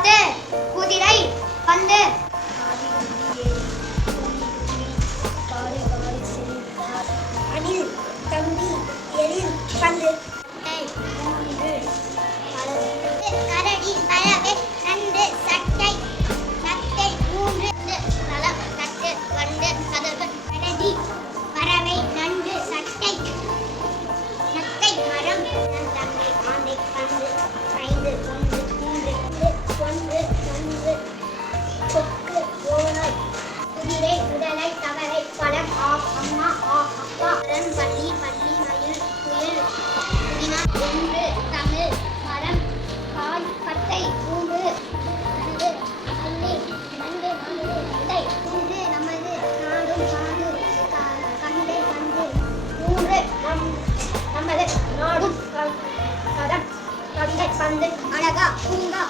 காத்து குதிரை பந்து அணில் தம்பி எழில் பந்து கரடி பறவை நண்டு சட்டை சட்டை மூன்று நலம் நட்டு வண்டு கதவு கரடி பறவை நண்டு சட்டை நட்டை மரம் தங்கை ஆந்தை பந்து ஐந்து ஒன்று மூன்று ஒன்று ஒன்று கொக்கு ஓனாய் குதிரை முதலை தவளை பழம் அம்மா அப்பா பள்ளி பள்ளி மயில் புயல் புதினா ஒன்று தமிழ் மரம் காய் பட்டை பூண்டு நண்டு பள்ளி நண்டு விதை பூண்டு நமது நாடும் காடு கண்டை பந்து மூன்று நமது நாடும் கடம் கண்டை பந்து அழகா பூங்கா